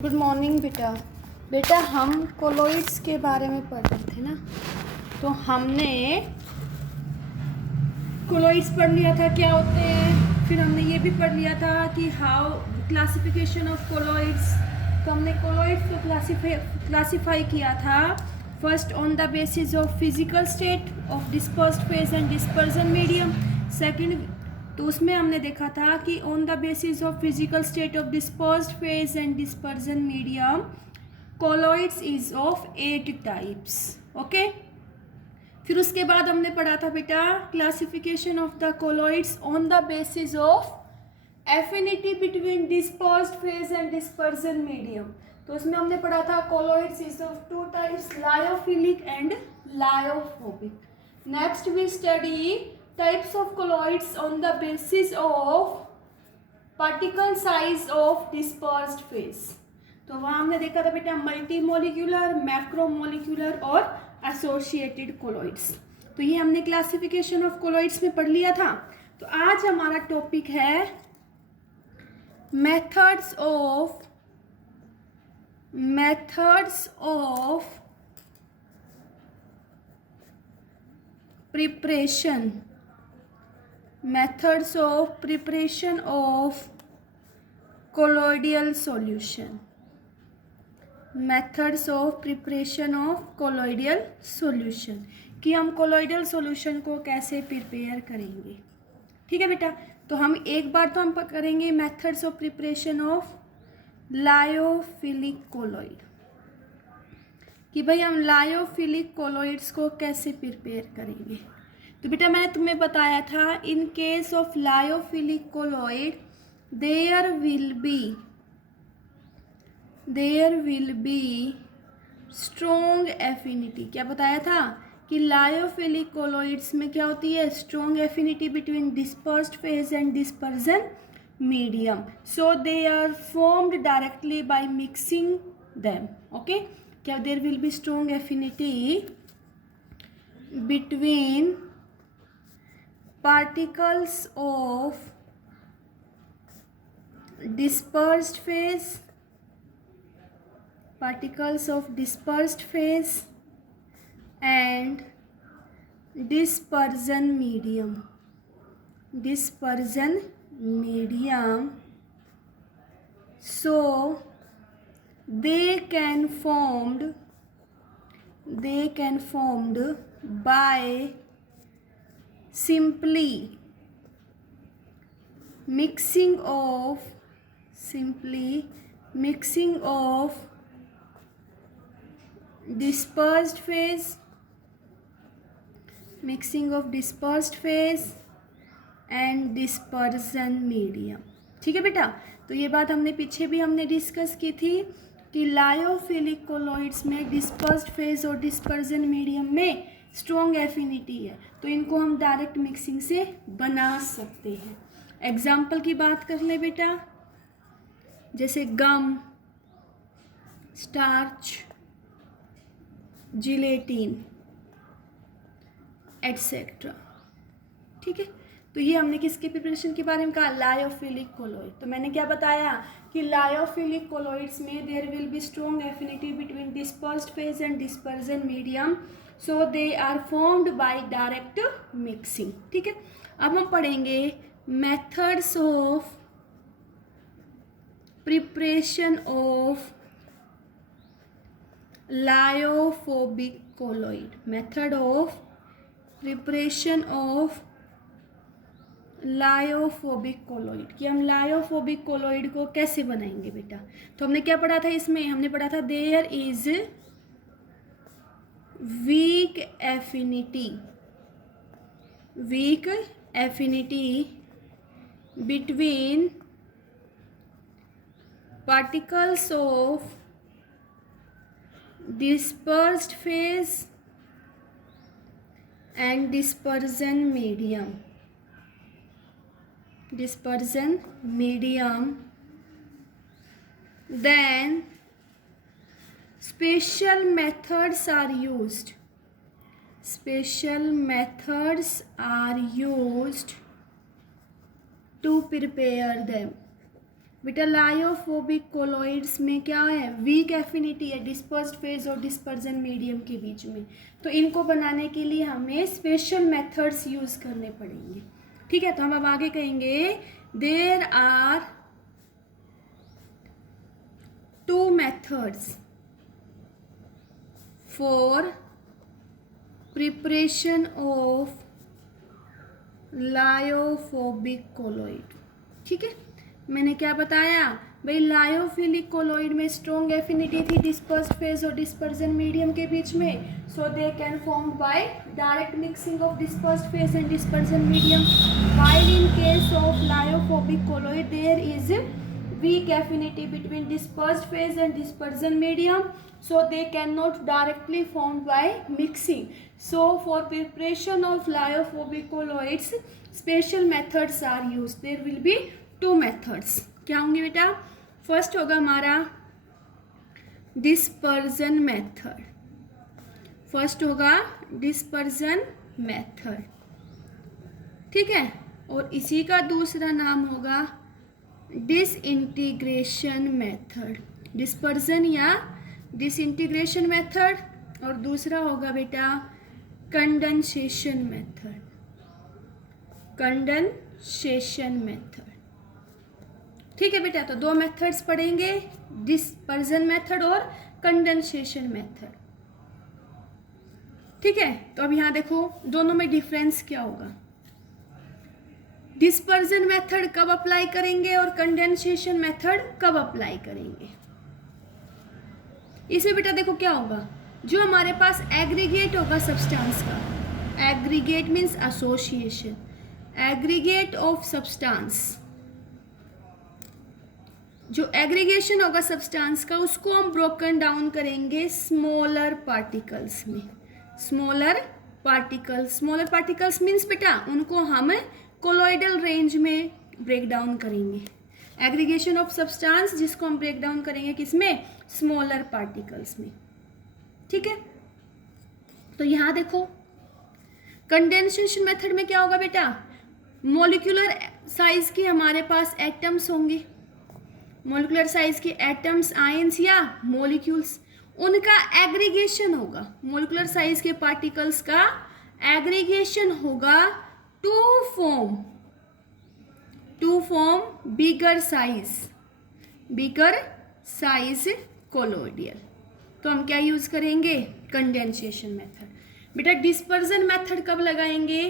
Good morning बेटा। बेटा हम कोलॉइड्स के बारे में पढ़ रहे थे ना, तो हमने कोलॉइड्स पढ़ लिया था क्या होते हैं, फिर हमने ये भी पढ़ लिया था कि हाउ क्लासिफिकेशन ऑफ कोलॉइड्स। तो हमने कोलॉइड्स को क्लासीफाई किया था first on the basis of physical state of dispersed phase and dispersion medium. Second, तो उसमें हमने देखा था कि on the basis of physical state of dispersed phase and dispersion medium colloids is of 8 types. Okay, फिर उसके बाद हमने पढ़ा था बेटा classification of the colloids on the basis of affinity between dispersed phase and dispersion medium. तो उसमें हमने पढ़ा था colloids is of 2 types, lyophilic and lyophobic. Next we study types of colloids on the basis of particle size of dispersed phase। तो वहाँ हमने देखा था बेटा मल्टी मोलिकुलर, मैक्रोमोलिकुलर और एसोसिएटेड कोलॉइड्स। तो ये हमने क्लासिफिकेशन ऑफ कोलॉइड्स में पढ़ लिया था। तो आज हमारा टॉपिक है methods of preparation methods of preparation of colloidal solution। methods of preparation of colloidal solution कि हम colloidal solution को कैसे प्रिपेयर करेंगे। ठीक है बेटा, तो हम एक बार तो हम करेंगे methods of preparation of lyophilic colloid कि भाई हम लायोफिलिक कोलॉइड्स को कैसे प्रिपेयर करेंगे। तो बेटा मैंने तुम्हें बताया था in case of lyophilic colloid there will be strong affinity. क्या बताया था कि लायोफिलिक कोलॉइड्स में क्या होती है, strong affinity between dispersed phase and dispersion medium, so they are formed directly by mixing them. Okay, क्या there will be strong affinity between particles of dispersed phase and dispersion medium so they can formed by simply mixing of dispersed phase and dispersion medium। ठीक है बेटा, तो ये बात हमने पीछे भी हमने डिस्कस की थी कि लायोफिलिक कोलॉइड्स में डिस्पर्स्ड फेज और डिस्पर्जन मीडियम में स्ट्रॉन्ग एफिनिटी है, तो इनको हम डायरेक्ट मिक्सिंग से बना सकते हैं। एग्जाम्पल की बात कर ले बेटा, जैसे गम, स्टार्च, जिलेटिन एटसेट्रा। ठीक है, तो ये हमने किसके प्रिपरेशन के बारे में कहा, लायोफिलिक कोलॉइड। तो मैंने क्या बताया कि लायोफिलिक कोलॉइड्स में there will be strong affinity between dispersed phase and dispersion medium, so they are formed by direct mixing. ठीक है, अब हम पढ़ेंगे methods of preparation of lyophobic colloid. Method of preparation of lyophobic colloid कि हम lyophobic colloid को कैसे बनाएंगे बेटा। तो हमने क्या पढ़ा था इसमें, हमने पढ़ा था there is weak affinity between particles of dispersed phase and dispersion medium, then special methods are used to prepare them बेटा लायोफोबिक कोलॉइड्स में क्या है, वीक एफिनिटी है डिस्पर्स्ड फेज और डिस्पर्जन मीडियम के बीच में। तो इनको बनाने के लिए हमें स्पेशल मेथड्स यूज़ करने पड़ेंगे। ठीक है, तो हम अब आगे कहेंगे there are 2 methods for preparation of lyophobic colloid. ठीक है, मैंने क्या बताया भाई, लायोफिलिक कोलॉइड में स्ट्रॉन्ग एफिनिटी थी डिस्पर्स्ड फेज और डिस्पर्जन मीडियम के बीच में, so they can form by direct mixing of dispersed phase and dispersion medium. While in case of lyophobic colloid there is weak affinity between dispersed phase and dispersion medium, so they cannot directly formed by mixing. So for preparation of lyophobic colloids special methods are used. There will be 2 methods. क्या होंगे बेटा, first होगा हमारा dispersion method, first होगा dispersion method. ठीक है, और इसी का दूसरा नाम होगा डिसइंटीग्रेशन मेथड, डिस्पर्जन या डिसइंटीग्रेशन मेथड, और दूसरा होगा बेटा कंडेंसेशन मेथड, कंडेंसेशन मेथड। ठीक है बेटा, तो 2 मेथड्स पढ़ेंगे, डिस्पर्जन मेथड और कंडेंसेशन मेथड। ठीक है, तो अब यहाँ देखो दोनों में डिफरेंस क्या होगा, डिस्पर्जन मेथड कब अप्लाई करेंगे और कंडेंसेशन मेथड कब अप्लाई करेंगे। इसमें बेटा देखो क्या होगा, जो हमारे पास एग्रीगेट होगा सब्सटेंस का, aggregate means association, aggregate of substance, जो एग्रीगेशन होगा सब्सटेंस का उसको हम ब्रोकन डाउन करेंगे स्मॉलर पार्टिकल्स में, smaller particles, smaller particles means बेटा उनको हम कोलॉइडल रेंज में ब्रेक डाउन करेंगे, एग्रीगेशन ऑफ सब्सटेंस जिसको हम ब्रेक डाउन करेंगे किसमें, स्मॉलर पार्टिकल्स में। ठीक है, तो यहाँ देखो कंडेंसेशन मेथड में क्या होगा बेटा, मॉलिक्यूलर साइज के हमारे पास एटम्स होंगे, मॉलिक्यूलर साइज के एटम्स, आयंस या मॉलिक्यूल्स, उनका एग्रीगेशन होगा, मॉलिक्यूलर साइज के पार्टिकल्स का एग्रीगेशन होगा टू फॉर्म बिगर साइज कोलॉइडियल। तो हम क्या यूज करेंगे, कंडेंसेशन मेथड। बेटा डिस्पर्जन मेथड कब लगाएंगे,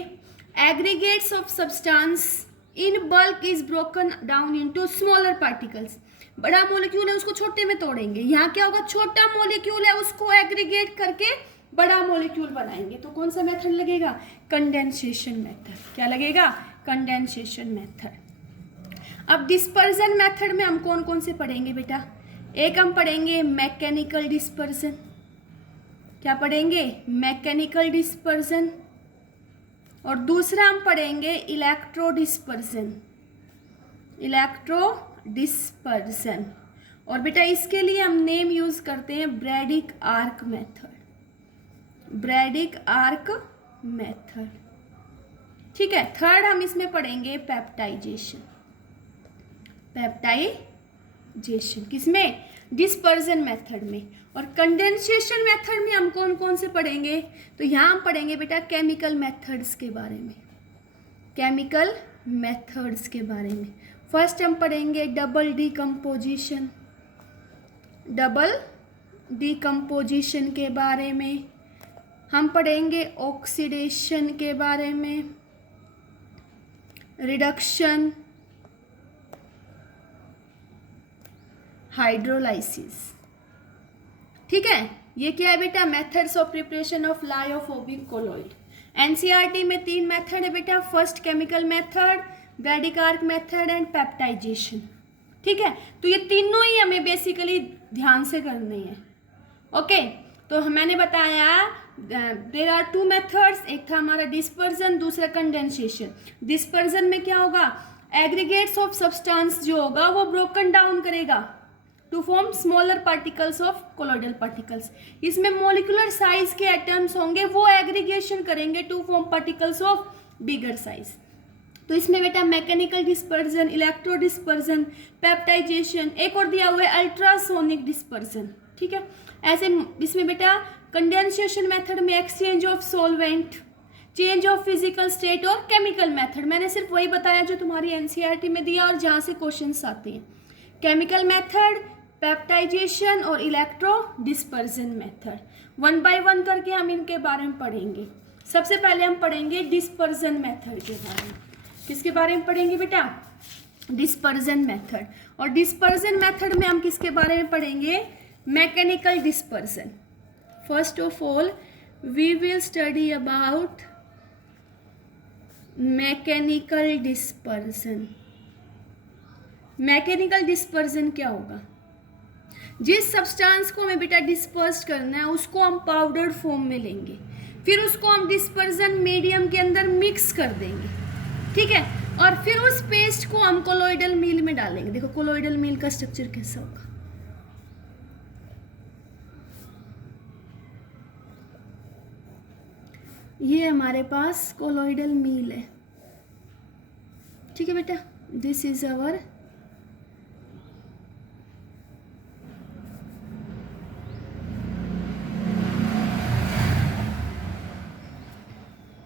aggregates of substance in bulk is broken down into smaller particles, बड़ा मॉलिक्यूल है उसको छोटे में तोड़ेंगे, यहाँ क्या होगा, छोटा मॉलिक्यूल है उसको एग्रीगेट करके बड़ा मॉलिक्यूल बनाएंगे। तो कौन सा मेथड लगेगा, कंडेंसेशन मेथड। क्या लगेगा, कंडेंसेशन मेथड। अब डिस्पर्जन मेथड में हम कौन कौन से पढ़ेंगे बेटा, एक हम पढ़ेंगे मैकेनिकल डिस्पर्जन, क्या पढ़ेंगे, मैकेनिकल डिस्पर्जन, और दूसरा हम पढ़ेंगे इलेक्ट्रो डिस्पर्जन, इलेक्ट्रो डिस्पर्जन। और बेटा इसके लिए हम नेम यूज करते हैं ब्रैडिक arc method, Bredig arc method. ठीक है, थर्ड हम इसमें पढ़ेंगे पेप्टाइजेशन, पेप्टाइजेशन किसमें, डिस्पर्जन मेथड में। और कंडेंसेशन मेथड में हम कौन कौन से पढ़ेंगे, तो यहाँ हम पढ़ेंगे बेटा केमिकल मेथड्स के बारे में, केमिकल मेथड्स के बारे में। फर्स्ट हम पढ़ेंगे डबल डिकम्पोजिशन, डबल डिकम्पोजिशन के बारे में, हम पढ़ेंगे ऑक्सीडेशन के बारे में, रिडक्शन, हाइड्रोलाइसिस। ठीक है, ये क्या है बेटा, methods of preparation of lyophobic colloid. NCERT में 3 मेथड है बेटा, first chemical method, Bredig arc method and peptization. ठीक है, तो ये तीनों ही हमें बेसिकली ध्यान से करने हैं। ओके, तो मैंने बताया देयर आर 2 मेथड्स, एक था हमारा डिस्पर्जन, दूसरा कंडेंसेशन। डिस्पर्जन में क्या होगा, एग्रीगेट्स ऑफ सब्सटेंस जो होगा वो ब्रोकन डाउन करेगा to form smaller particles of colloidal particles. इसमें मॉलिक्यूलर साइज के एटम्स होंगे, वो एग्रीगेशन करेंगे to form particles of bigger size. तो इसमें बेटा mechanical dispersion, electro dispersion, peptization, एक और दिया हुआ है अल्ट्रासोनिक डिस्पर्जन, ठीक है। ऐसे इसमें बेटा कंडेंसेशन मेथड में exchange of solvent, change of physical state और केमिकल मेथड, मैंने सिर्फ वही बताया जो तुम्हारी एनसीईआरटी में दिया और जहाँ से क्वेश्चंस आते हैं। केमिकल मेथड, पेप्टाइजेशन और electro dispersion method, one by one करके हम इनके बारे में पढ़ेंगे। सबसे पहले हम पढ़ेंगे डिस्पर्जन मेथड के बारे में। किसके बारे में पढ़ेंगे बेटा? Dispersion method. और डिस्पर्जन मेथड में हम किसके बारे में पढ़ेंगे? Mechanical dispersion. First of all we will study about mechanical dispersion. Mechanical dispersion क्या होगा? जिस सब्सटेंस को हमें बेटा डिस्पर्स करना है उसको हम पाउडर्ड फॉर्म में लेंगे, फिर उसको हम डिस्पर्जन मीडियम के अंदर मिक्स कर देंगे, ठीक है, और फिर उस पेस्ट को हम कोलोइडल मील में डालेंगे। देखो कोलोइडल मील का स्ट्रक्चर कैसा होगा। ये हमारे पास कोलोइडल मील है, ठीक है बेटा। दिस इज अवर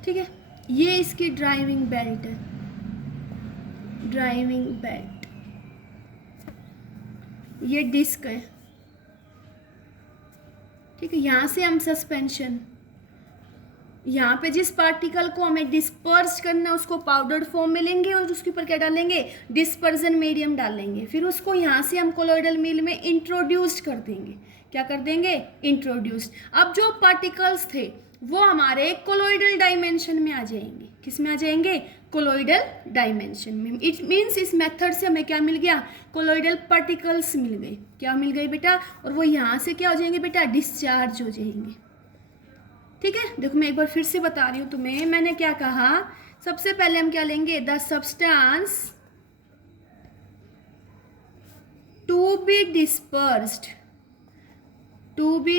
ठीक है, ये इसकी ड्राइविंग बेल्ट है, ड्राइविंग बेल्ट। ये डिस्क है, ठीक है। यहाँ से हम सस्पेंशन, यहाँ पे जिस पार्टिकल को हमें डिस्पर्स करना है उसको पाउडर्ड फॉर्म में लेंगे और उसके ऊपर क्या डालेंगे? डिस्पर्जन मीडियम डालेंगे। फिर उसको यहाँ से हम कोलोइडल मील में इंट्रोड्यूस्ड कर देंगे। क्या कर देंगे? इंट्रोड्यूस्ड। अब जो पार्टिकल्स थे वो हमारे कोलोइडल डायमेंशन में आ जाएंगे। किस में आ जाएंगे? कोलोइडल डायमेंशन में। इट मीन्स इस मेथड से हमें क्या मिल गया? कोलोइडल पार्टिकल्स मिल गए। क्या मिल गए बेटा? और वो यहाँ से क्या हो जाएंगे बेटा? डिस्चार्ज हो जाएंगे, ठीक है। देखो मैं एक बार फिर से बता रही हूँ तुम्हें, मैंने क्या कहा? सबसे पहले हम क्या लेंगे? The substance to be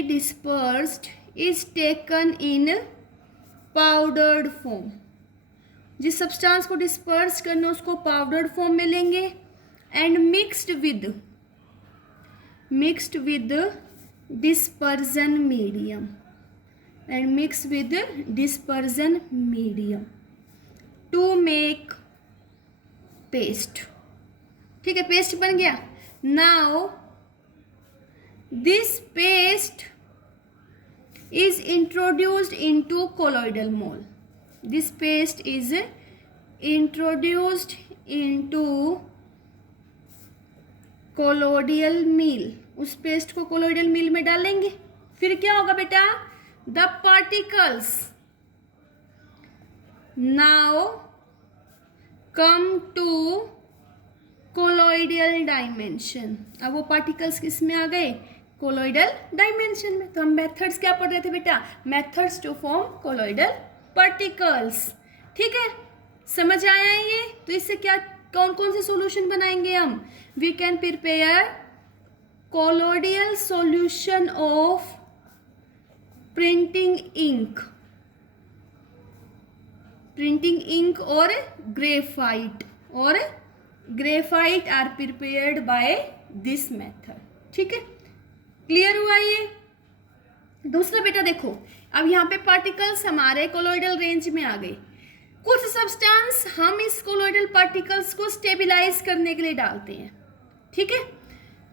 dispersed is taken in powdered form. जिस सब्सटेंस को डिस्पर्स करना उसको पाउडर्ड फॉर्म में लेंगे and mixed with dispersion medium to make paste, ठीक है। पेस्ट बन गया। Now this paste is introduced into colloidal mole. This paste is introduced into colloidal meal. उस पेस्ट को कोलोइडल मील में डालेंगे। फिर क्या होगा बेटा? The particles now come to colloidal dimension. अब वो पार्टिकल्स किस में आ गए? कोलोइडल डायमेंशन में। तो हम मेथड्स क्या पढ़ रहे थे बेटा? Methods to form colloidal particles, ठीक है। समझ आया ये? तो इससे क्या कौन कौन से सॉल्यूशन बनाएंगे हम? We can prepare colloidal solution of printing ink और graphite are prepared by this method, ठीक है। क्लियर हुआ ये? दूसरा बेटा देखो, अब यहाँ पे पार्टिकल्स हमारे कोलोइडल रेंज में आ गए। कुछ सब्सटेंस हम इस कोलोइडल पार्टिकल्स को स्टेबिलाइज करने के लिए डालते हैं, ठीक है।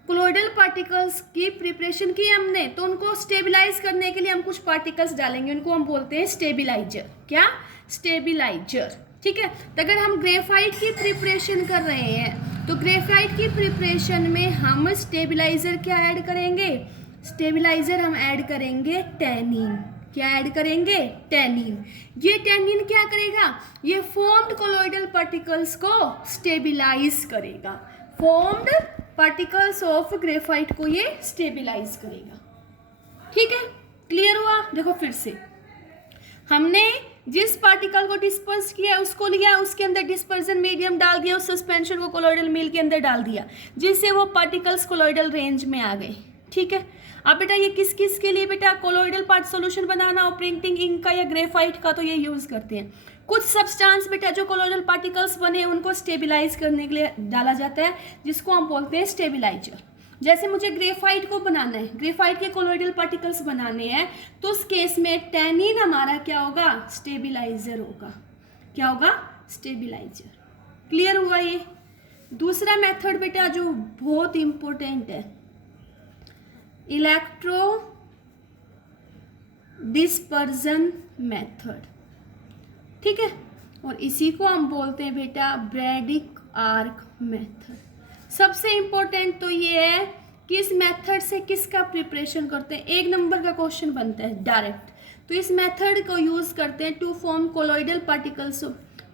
कोलोइडल पार्टिकल्स की प्रिपरेशन की हमने, तो उनको स्टेबिलाइज करने के लिए हम कुछ पार्टिकल्स डालेंगे, उनको हम बोलते हैं स्टेबिलाइजर। क्या? स्टेबिलाइजर, ठीक है। तो अगर हम ग्रेफाइट की प्रिपरेशन कर रहे हैं तो ग्रेफाइट की प्रिपरेशन में हम स्टेबिलाइजर क्या ऐड करेंगे? स्टेबिलाइजर हम ऐड करेंगे टैनिन। क्या ऐड करेंगे? टैनिन। ये टैनिन क्या करेगा? ये फॉर्म्ड कोलोइडल पार्टिकल्स को स्टेबिलाइज करेगा। फॉर्म्ड पार्टिकल्स ऑफ ग्रेफाइट को ये स्टेबिलाइज करेगा, ठीक है। क्लियर हुआ? देखो फिर से, हमने जिस पार्टिकल को डिस्पर्स किया उसको लिया, उसके अंदर डिस्पर्जन मीडियम डाल दिया, उस सस्पेंशन को कोलोइडल मील के अंदर डाल दिया, जिससे वो पार्टिकल्स कोलोइडल रेंज में आ गए, ठीक है। अब बेटा ये किस किस के लिए बेटा कोलोइडल पार्ट सॉल्यूशन बनाना हो, प्रिंटिंग इंक का या ग्रेफाइट का, तो ये यूज करते हैं। कुछ सब्सटेंस बेटा जो कोलोइडल पार्टिकल्स बने उनको स्टेबिलाईज करने के लिए डाला जाता है, जिसको हम बोलते हैं स्टेबिलाईजर। जैसे मुझे ग्रेफाइट को बनाना है, ग्रेफाइट के कोलोइडल पार्टिकल्स बनाने हैं, तो उस केस में टैनिन हमारा क्या होगा, स्टेबिलाईजर होगा। क्या होगा, स्टेबिलाईजर। क्लियर हुआ ये। दूसरा मेथड बेटा जो बहुत इंपॉर्टेंट है, इलेक्ट्रो डिस्पर्जन मेथड, ठीक है, और इसी को हम बोलते हैं बेटा ब्रैडिक आर्क मेथड। सबसे इंपॉर्टेंट तो ये है कि इस मेथड से किसका प्रिपरेशन करते हैं, 1 नंबर का क्वेश्चन बनता है डायरेक्ट। तो इस मेथड को यूज करते हैं to form colloidal particles,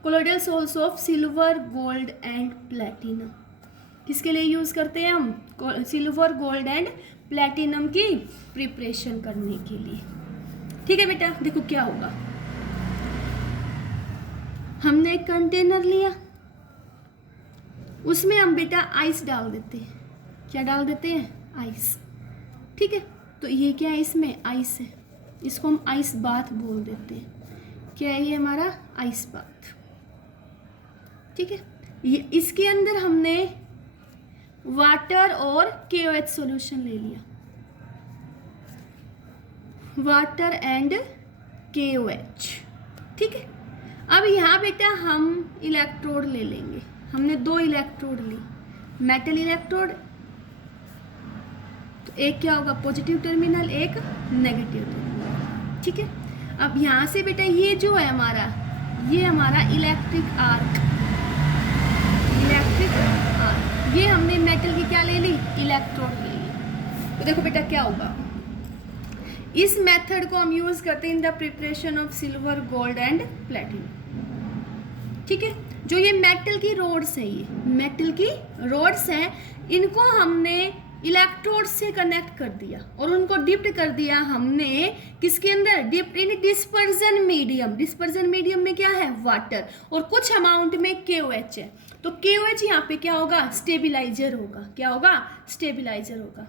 colloidal sols of silver, gold and platinum. किसके लिए यूज करते हैं हम, सिल्वर, गोल्ड एंड प्लेटिनम की प्रिपरेशन करने के लिए। ठीक है बेटा, देखो क्या होगा, हमने एक कंटेनर लिया, उसमें हम बेटा आइस डाल देते हैं। क्या डाल देते हैं, आइस। ठीक है, तो ये क्या है, इसमें आइस है, इसको हम आइस बाथ बोल देते हैं। क्या है ये हमारा, आइस बाथ। ठीक है, ये इसके अंदर हमने वाटर और KOH सॉल्यूशन ले लिया, वाटर एंड KOH। ठीक है, अब यहाँ बेटा हम इलेक्ट्रोड ले लेंगे। हमने 2 इलेक्ट्रोड ली, मेटल इलेक्ट्रोड, तो एक क्या होगा, पॉजिटिव टर्मिनल, एक नेगेटिव टर्मिनल। ठीक है, अब यहाँ से बेटा ये जो है हमारा, ये हमारा इलेक्ट्रिक आर्क, इलेक्ट्रिक आर्क, ये हमने मेटल की क्या ले ली, इलेक्ट्रोड ले ली। तो देखो बेटा क्या होगा, इस मेथड को हम यूज करते हैं in the preparation of silver, gold and platinum. ठीक है, जो ये मेटल की रोड्स है, ये मेटल की रोड्स हैं, इनको हमने इलेक्ट्रोड से कनेक्ट कर दिया और उनको डिप्ट कर दिया हमने किसके अंदर, डिप्ट इन डिस्पर्जन मीडियम। डिस्पर्जन मीडियम में क्या है, वाटर, और कुछ अमाउंट में KOH है। तो KOH यहाँ पे क्या होगा, स्टेबिलाईजर होगा। क्या होगा, स्टेबिलाईजर होगा।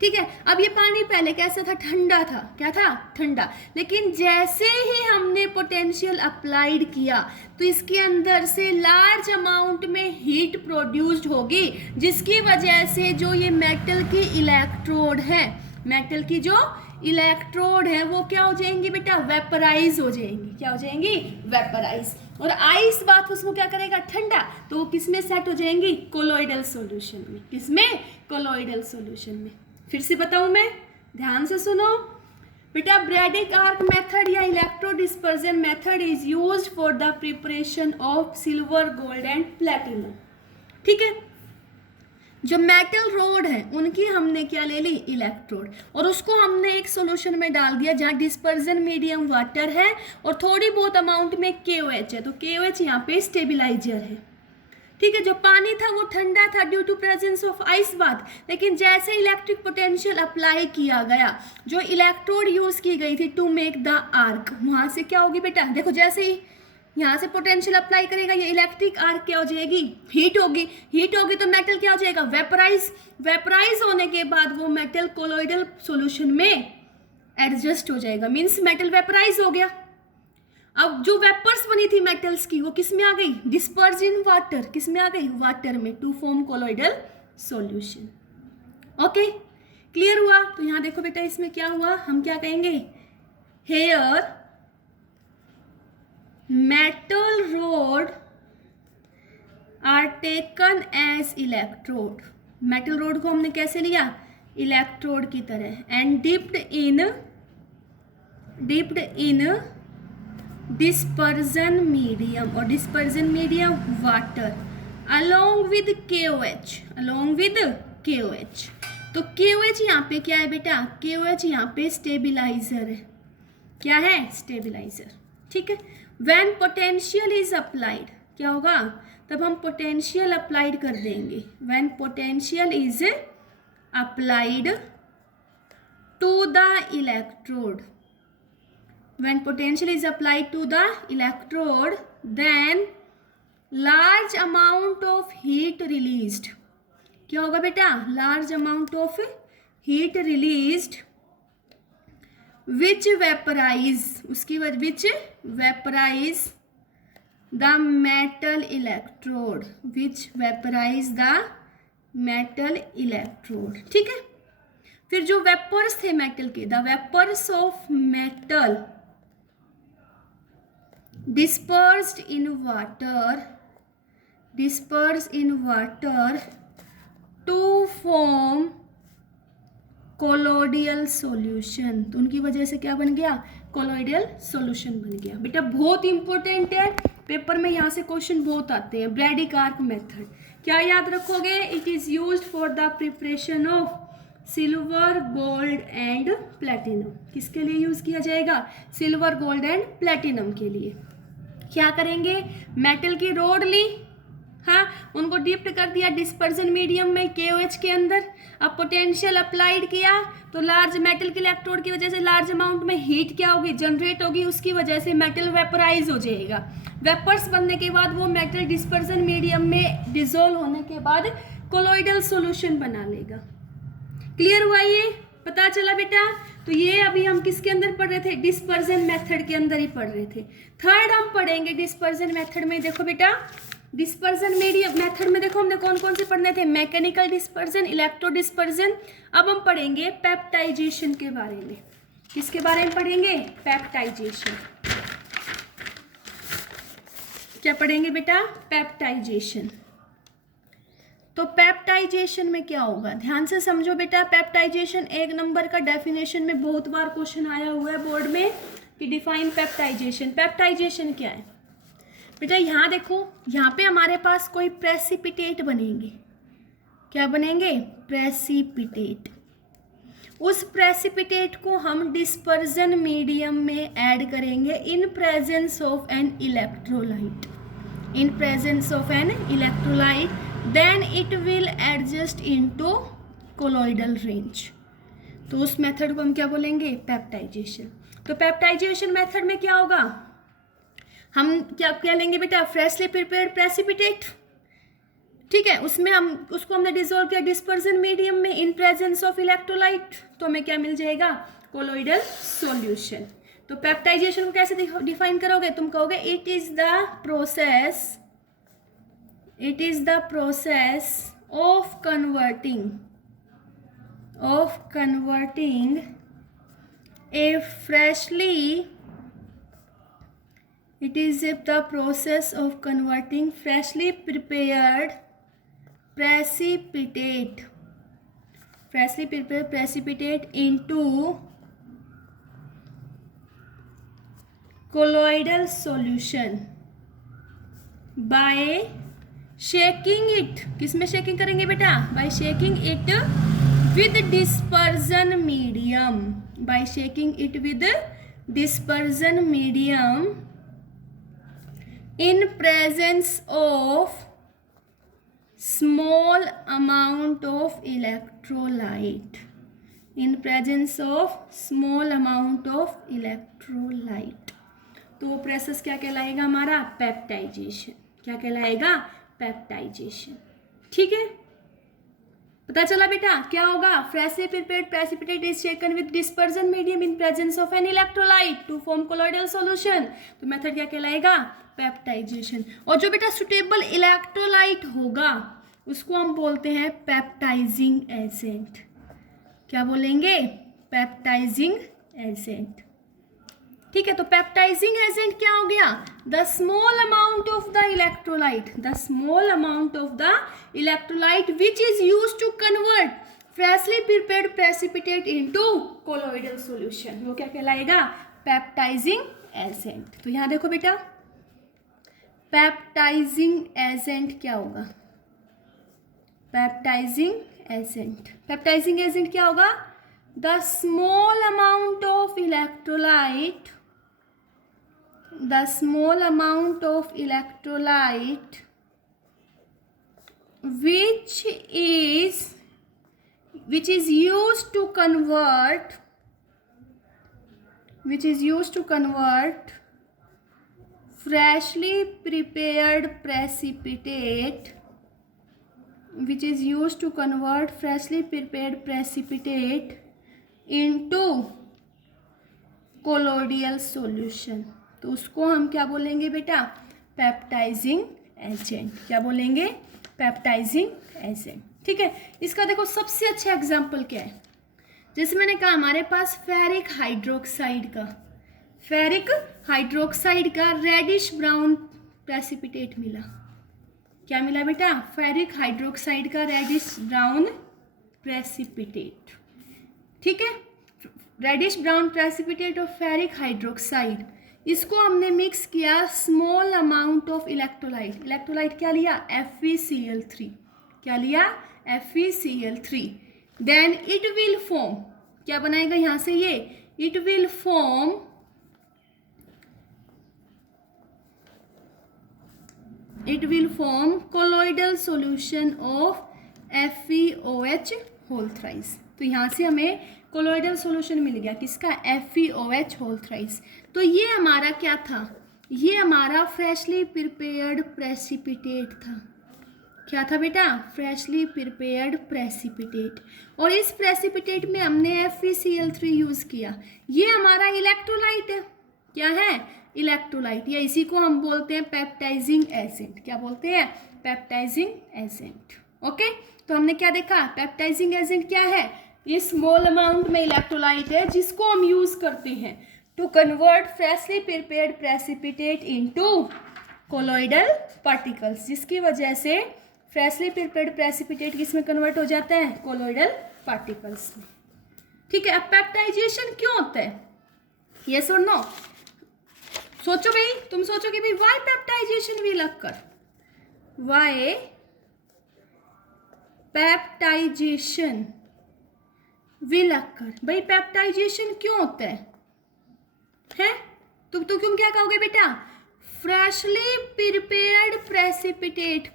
ठीक है, अब ये पानी पहले कैसा था, ठंडा था। क्या था, ठंडा। लेकिन जैसे ही हमने पोटेंशियल अप्लाइड किया तो इसके अंदर से लार्ज अमाउंट में हीट प्रोड्यूस्ड होगी, जिसकी वजह से जो ये मेटल की इलेक्ट्रोड है, मेटल की जो इलेक्ट्रोड है वो क्या हो जाएंगी बेटा, वेपराइज हो जाएंगी। क्या हो जाएंगी, वेपराइज। और आइस बाथ उसको क्या करेगा, ठंडा, तो वो किस में सेट हो जाएंगी, कोलोइडल सॉल्यूशन में। किसमें, कोलोइडल सॉल्यूशन में। फिर से बताऊं मैं, ध्यान से सुनो बेटा, ब्रैडिक आर्क मेथड या electro dispersion method is used for the preparation of silver, gold and platinum. ठीक है, जो मेटल रोड है उनकी हमने क्या ले ली, इलेक्ट्रोड, और उसको हमने एक सॉल्यूशन में डाल दिया जहाँ डिस्पर्जन मीडियम वाटर है और थोड़ी बहुत अमाउंट में KOH है। तो KOH यहाँ पे स्टेबिलाईजर है। ठीक है, जो पानी था वो ठंडा था due to presence of ice bath, लेकिन जैसे इलेक्ट्रिक पोटेंशियल अप्लाई किया गया, जो इलेक्ट्रोड यूज की गई थी टू मेक द आर्क, वहां से क्या होगी बेटा, देखो जैसे ही यहाँ से पोटेंशियल अप्लाई करेगा ये इलेक्ट्रिक आर्क क्या हो जाएगी, हीट होगी। हीट होगी तो मेटल क्या हो जाएगा, वेपराइज। वेपराइज होने के बाद वो मेटल कोलोइडल सॉल्यूशन में एडजस्ट हो जाएगा, मीन्स मेटल वेपराइज हो गया। अब जो वेपर्स बनी थी मेटल्स की वो किस में आ गई, डिस्पर्ज इन वाटर। किस में आ गई, वाटर में, to form colloidal solution. Okay, clear हुआ। तो यहाँ देखो बेटा इसमें क्या हुआ, हम क्या कहेंगे, here metal rod are taken as electrode. Metal rod को हमने कैसे लिया, इलेक्ट्रोड की तरह, and dipped in dispersion medium, और dispersion medium water, along with KOH। तो KOH यहाँ पे क्या है बेटा, KOH यहाँ पे स्टेबिलाईजर है। क्या है, स्टेबिलाईजर। ठीक है, व्हेन पोटेंशियल इज अप्लाइड, क्या होगा, तब हम पोटेंशियल अप्लाइड कर देंगे। When potential is applied to the electrode, when potential is applied to the electrode, then large amount of heat released। क्या होगा बेटा, large amount of heat released which vaporize, उसकी वजह which vaporize the metal electrode, which vaporize the metal electrode. ठीक है, फिर जो vapours थे मेटल के, the vapours of metal dispersed in water to form colloidal solution. तो उनकी वजह से क्या बन गया, कोलोइडल सॉल्यूशन बन गया। बेटा बहुत इंपॉर्टेंट है, पेपर में यहाँ से क्वेश्चन बहुत आते हैं। ब्रैडी कार्प मेथड क्या याद रखोगे, it is used for the preparation of silver, gold and platinum. किसके लिए यूज किया जाएगा, सिल्वर, गोल्ड एंड प्लेटिनम के लिए। क्या करेंगे, मेटल की रोड ली, हाँ, उनको डिप्ट कर दिया डिस्पर्जन मीडियम में KOH के अंदर। अब पोटेंशियल अप्लाइड किया तो लार्ज मेटल के इलेक्ट्रोड की वजह से लार्ज अमाउंट में हीट क्या होगी, जनरेट होगी, उसकी वजह से मेटल वेपराइज हो जाएगा। वेपर्स बनने के बाद वो मेटल डिस्पर्जन मीडियम में डिसॉल्व होने के बाद कोलोइडल सॉल्यूशन बना लेगा। क्लियर हुआ, ये पता चला बेटा। तो ये अभी हम किसके अंदर पढ़ रहे थे, डिस्पर्जन मेथड के अंदर ही पढ़ रहे थे। थर्ड हम पढ़ेंगे डिस्पर्जन मेथड में। देखो बेटा, डिस्पर्जन मीडियम मेथड में देखो हमने कौन कौन से पढ़ने थे, मैकेनिकल डिस्पर्जन, इलेक्ट्रो डिस्पर्जन। अब हम पढ़ेंगे पेप्टाइजेशन के बारे में। किसके बारे में पढ़ेंगे, पेप्टाइजेशन। क्या पढ़ेंगे बेटा, पेप्टाइजेशन। तो पेप्टाइजेशन में क्या होगा, ध्यान से समझो बेटा। पेप्टाइजेशन 1 नंबर का डेफिनेशन में बहुत बार क्वेश्चन आया हुआ है बोर्ड में कि डिफाइन पेप्टाइजेशन। पेप्टाइजेशन क्या है बेटा, यहाँ देखो, यहाँ पे हमारे पास कोई प्रेसिपिटेट बनेंगे। क्या बनेंगे, प्रेसिपिटेट। उस प्रेसिपिटेट को हम डिस्पर्जन मीडियम में ऐड करेंगे इन presence of an electrolyte. In presence of an electrolyte, then it will adjust into colloidal range। तो उस मेथड को हम क्या बोलेंगे, पेप्टाइजेशन। तो पेप्टाइजेशन मेथड में क्या होगा, हम क्या लेंगे बेटा, फ्रेशली प्रिपेयर्ड प्रेसिपिटेट। ठीक है, उसमें उसको हमने डिसॉल्व किया डिस्पर्जन मीडियम में इन प्रेजेंस ऑफ इलेक्ट्रोलाइट, तो हमें क्या मिल जाएगा, कोलोइडल सॉल्यूशन। तो पेप्टाइजेशन को कैसे डिफाइन करोगे, तुम कहोगे it is the process of converting a freshly prepared precipitate into colloidal solution by shaking it. किसमें शेकिंग करेंगे बेटा, by shaking it with dispersion medium. By shaking it with dispersion medium in presence of small amount of electrolyte. In presence of small amount of electrolyte. तो वो process क्या कहलाएगा हमारा, peptization. क्या कहलाएगा, पेप्टाइजेशन। ठीक है, पता चला बेटा क्या होगा, freshly prepared precipitate is shaken with dispersion medium in presence of an electrolyte to form colloidal solution. तो मेथड क्या कहलाएगा, पेप्टाइजेशन। और जो बेटा सुटेबल इलेक्ट्रोलाइट होगा उसको हम बोलते हैं पेप्टाइजिंग एजेंट। क्या बोलेंगे, पेप्टाइजिंग एजेंट। ठीक है, तो पेप्टाइजिंग एजेंट क्या हो गया, the small amount of the electrolyte, which is use to convert freshly prepared precipitate into colloidal solution. वो क्या कहलाएगा, पेप्टाइजिंग एजेंट। तो यहां देखो बेटा, पेप्टाइजिंग एजेंट क्या होगा, पेप्टाइजिंग एजेंट क्या होगा, the small amount of electrolyte which is used to convert freshly prepared precipitate into colloidal solution. तो उसको हम क्या बोलेंगे बेटा, पेप्टाइजिंग एजेंट। क्या बोलेंगे? Peptising agent. ठीक है, इसका देखो सबसे अच्छा एग्जाम्पल क्या है, जैसे मैंने कहा हमारे पास फेरिक हाइड्रोक्साइड का रेडिश ब्राउन प्रेसिपिटेट मिला। क्या मिला बेटा? फेरिक हाइड्रोक्साइड का रेडिश ब्राउन प्रेसिपिटेट। ठीक है, reddish brown precipitate of ferric hydroxide, इसको हमने मिक्स किया स्मॉल अमाउंट ऑफ इलेक्ट्रोलाइट क्या लिया? FeCl3। क्या लिया? FeCl3। Then it will form, क्या बनाएगा यहां से ये? It will form colloidal solution of FeOH whole thrice. तो यहां से हमें कोलोइडल सॉल्यूशन मिल गया, किसका? FeOH whole thrice. तो ये हमारा क्या था? ये हमारा फ्रेशली प्रिपेयर्ड प्रेसिपिटेट था। क्या था बेटा? Freshly prepared precipitate. और इस प्रेसिपिटेट में हमने FeCl3 यूज किया। ये हमारा इलेक्ट्रोलाइट है। क्या है? इलेक्ट्रोलाइट, या इसी को हम बोलते हैं पेप्टाइजिंग एजेंट। क्या बोलते हैं? Peptising agent. ओके, तो हमने क्या देखा? पेप्टाइजिंग एजेंट क्या है? ये स्मॉल अमाउंट में इलेक्ट्रोलाइट है जिसको हम यूज करते हैं to convert freshly prepared precipitate into colloidal particles, जिसकी वजह से फ्रेशली प्रिपेयर्ड प्रेसिपिटेट किसमें कन्वर्ट हो जाता है? कोलोइडल पार्टिकल्स में। ठीक है, अब पेप्टाइजेशन क्यों होता है? यस और नो? सोचो भाई, तुम सोचो कि भाई why peptization will occur, why peptization will occur. भाई पेप्टाइजेशन क्यों होता है? तुम तो क्यों क्या कहोगे बेटा? फ्रेशली प्रिपेयर्ड प्रेसिपिटेट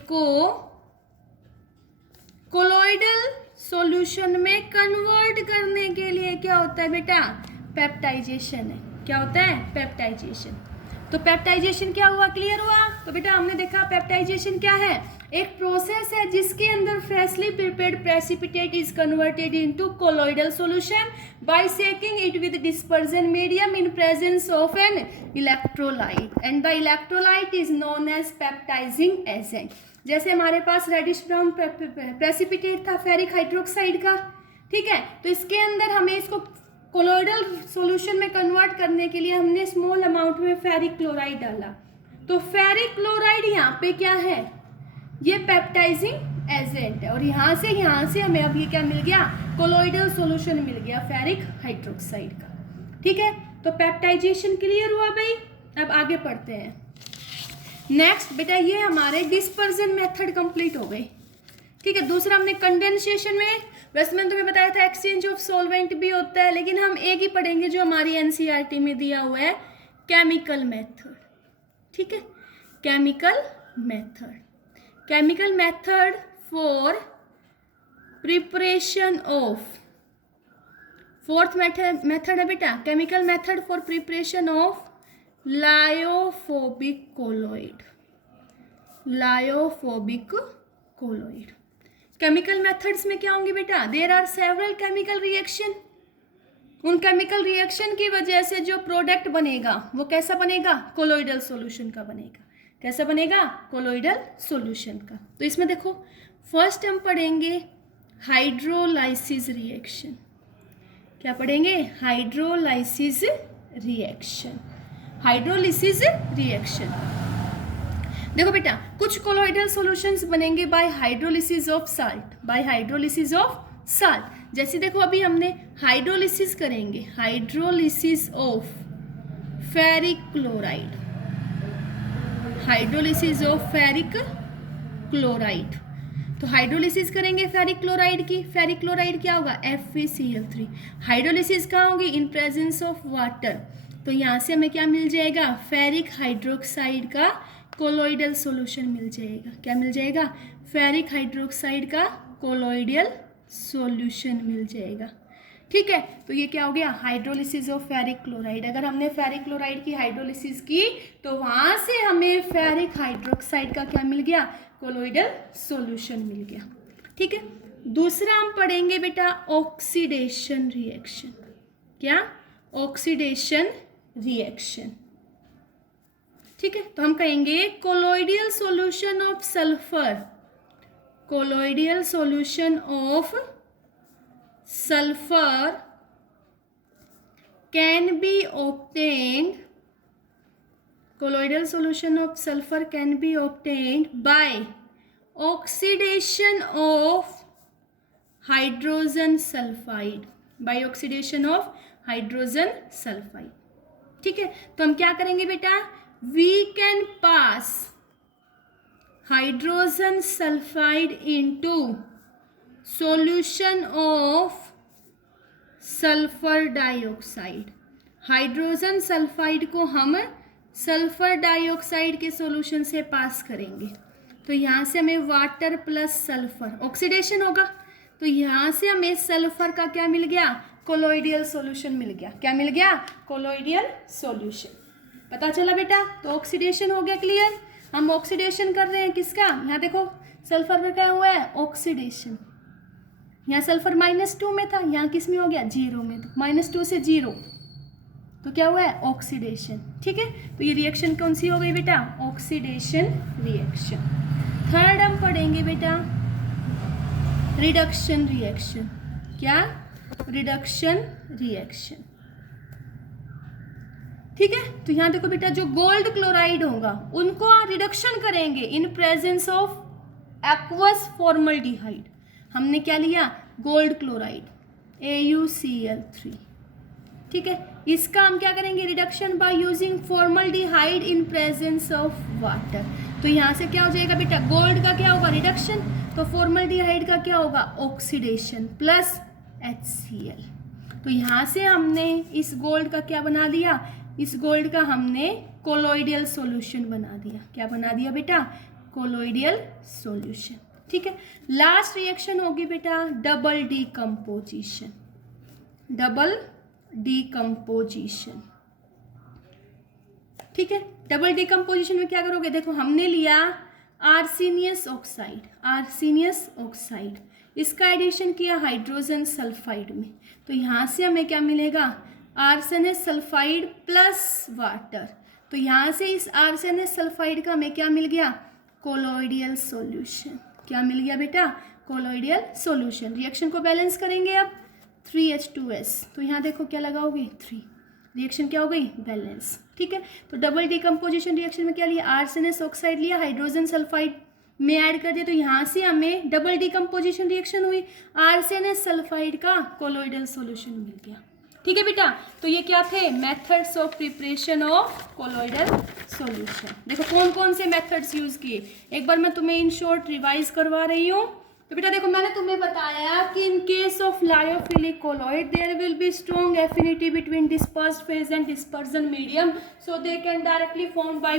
को कोलोइडल सॉल्यूशन में कन्वर्ट करने के लिए क्या होता है बेटा? पेप्टाइजेशन है। क्या होता है? पेप्टाइजेशन। तो पेप्टाइजेशन क्या हुआ? क्लियर हुआ? तो बेटा हमने देखा पेप्टाइजेशन क्या है? एक प्रोसेस है जिसके अंदर freshly prepared precipitate is converted into colloidal solution by shaking it with dispersion medium in presence of an electrolyte, and the electrolyte is known as peptizing agent. जैसे हमारे पास रेडिश ब्राउन प्रेसिपिटेट था ferric hydroxide का। ठीक है, तो इसके अंदर हमें इसको कोलोइडल सॉल्यूशन में कन्वर्ट करने के लिए हमने स्मॉल अमाउंट में फेरिक क्लोराइड डाला। तो फेरिक क्लोराइड यहाँ पे क्या है? ये पेप्टाइजिंग एजेंट है। और यहाँ से हमें अब ये क्या मिल गया? कोलोइडल सॉल्यूशन मिल गया फेरिक हाइड्रोक्साइड का। ठीक है, तो पेप्टाइजेशन क्लियर हुआ भाई। अब आगे पढ़ते हैं। नेक्स्ट बेटा ये हमारे डिस्पर्जन मेथड कंप्लीट हो गई। ठीक है, दूसरा हमने कंडेंसेशन में, वैसे मैंने तुम्हें बताया था एक्सचेंज ऑफ सॉल्वेंट भी होता है, लेकिन हम एक ही पढ़ेंगे जो हमारी NCERT में दिया हुआ है, केमिकल मेथड। ठीक है, chemical method for preparation of, fourth method है बेटा chemical method for preparation of lyophobic colloid. Chemical methods में क्या होंगे बेटा? There are several chemical reaction. उन केमिकल रिएक्शन की वजह से जो प्रोडक्ट बनेगा वो कैसा बनेगा? कोलोइडल सॉल्यूशन का बनेगा। कैसा बनेगा? कोलोइडल सॉल्यूशन का। तो इसमें देखो फर्स्ट हम पढ़ेंगे हाइड्रोलाइसिस रिएक्शन। क्या पढ़ेंगे? Hydrolysis reaction. देखो बेटा कुछ कोलोइडल सॉल्यूशंस बनेंगे बाय हाइड्रोलिसिस ऑफ साल्ट। जैसे देखो अभी हमने हाइड्रोलिसिस करेंगे, हाइड्रोलिसिस ऑफ फेरिक क्लोराइड। तो हाइड्रोलिसिस करेंगे फेरिक क्लोराइड की। फेरिक क्लोराइड क्या होगा? FeCl3। हाइड्रोलिसिस कहाँ होगी? इन प्रेजेंस ऑफ वाटर। तो यहाँ से हमें क्या मिल जाएगा? फेरिक हाइड्रोक्साइड का कोलोइडल सॉल्यूशन मिल जाएगा। क्या मिल जाएगा? फेरिक हाइड्रोक्साइड का कोलोइडल सॉल्यूशन मिल जाएगा। ठीक है, तो ये क्या हो गया? Hydrolysis of ferric chloride. अगर हमने फेरिक क्लोराइड की हाइड्रोलिसिस की तो वहां से हमें फेरिक हाइड्रोक्साइड का क्या मिल गया? कोलोइडल सॉल्यूशन मिल गया। ठीक है, दूसरा हम पढ़ेंगे बेटा ऑक्सीडेशन रिएक्शन। क्या? Oxidation reaction. ठीक है, तो हम कहेंगे colloidal solution of sulphur, colloidal solution of sulphur can be obtained, colloidal solution of sulfur can be obtained by oxidation of hydrogen sulfide, by oxidation of hydrogen sulfide। ठीक है, तो हम क्या करेंगे बेटा, we can pass hydrogen sulfide into solution of sulphur dioxide. Hydrogen sulphide को हम sulphur dioxide के सॉल्यूशन से पास करेंगे, तो यहाँ से हमें वाटर प्लस सल्फर ऑक्सीडेशन होगा, तो यहाँ से हमें सल्फर का क्या मिल गया, कोलोइडियल सॉल्यूशन मिल गया। क्या मिल गया, कोलोइडियल सॉल्यूशन। पता चला बेटा, तो ऑक्सीडेशन हो गया क्लियर। हम ऑक्सीडेशन कर रहे हैं किसका, यहाँ देखो सल्फर में क्या हुआ है, ऑक्सीडेशन। यहाँ सल्फर -2 में था, यहाँ किस में हो गया, 0 में। तो -2 से 0, तो क्या हुआ है, ऑक्सीडेशन। ठीक है, तो ये रिएक्शन कौन सी हो गई बेटा, ऑक्सीडेशन रिएक्शन। थर्ड हम पढ़ेंगे बेटा रिडक्शन रिएक्शन। क्या, रिडक्शन रिएक्शन। ठीक है, तो यहाँ देखो बेटा, जो गोल्ड क्लोराइड होगा उनको रिडक्शन करेंगे इन प्रेजेंस ऑफ एक्वस फॉर्मल्डिहाइड। हमने क्या लिया, गोल्ड क्लोराइड AuCl3। ठीक है, इसका हम क्या करेंगे, reduction by using formaldehyde in presence of water. तो यहाँ से क्या हो जाएगा बेटा, गोल्ड का क्या होगा, रिडक्शन, तो फॉर्मल्डिहाइड का क्या होगा, ऑक्सीडेशन प्लस HCl। तो यहाँ से हमने इस गोल्ड का क्या बना दिया, इस गोल्ड का हमने कोलोइडियल सॉल्यूशन बना दिया। क्या बना दिया बेटा, कोलोइडियल सॉल्यूशन। ठीक है, लास्ट रिएक्शन होगी बेटा डबल डीकम्पोजिशन। Double decomposition. ठीक है, डबल डीकम्पोजिशन में क्या करोगे, देखो हमने लिया आर्सेनियस ऑक्साइड, आर्सेनियस ऑक्साइड, इसका एडिशन किया हाइड्रोजन सल्फाइड में, तो यहाँ से हमें क्या मिलेगा, आर्सेनस सल्फाइड प्लस वाटर। तो यहाँ से इस आर्सेनस सल्फाइड का हमें क्या मिल गया, कोलोइडियल सॉल्यूशन। क्या मिल गया बेटा, कोलोइडियल सॉल्यूशन। रिएक्शन को बैलेंस करेंगे अब, 3H2S, तो यहाँ देखो क्या लगाओगे, 3, रिएक्शन क्या हो गई, बैलेंस। ठीक है, तो डबल डीकम्पोजिशन रिएक्शन में क्या लिया, आर्सेनस ऑक्साइड लिया, हाइड्रोजन सल्फाइड में ऐड कर दिया, तो यहाँ से हमें डबल डीकम्पोजिशन रिएक्शन हुई, आर्सेनस सल्फाइड का कोलोइडल सॉल्यूशन मिल गया। ठीक है बेटा, तो ये क्या थे, methods of preparation of colloidal solution. देखो कौन कौन से मेथड्स यूज किए, एक बार मैं तुम्हें इन शॉर्ट रिवाइज करवा रही हूँ। तो बेटा देखो, मैंने तुम्हें बताया कि in case of lyophilic colloid there will be strong affinity between dispersed phase and dispersion medium, so they can directly form bye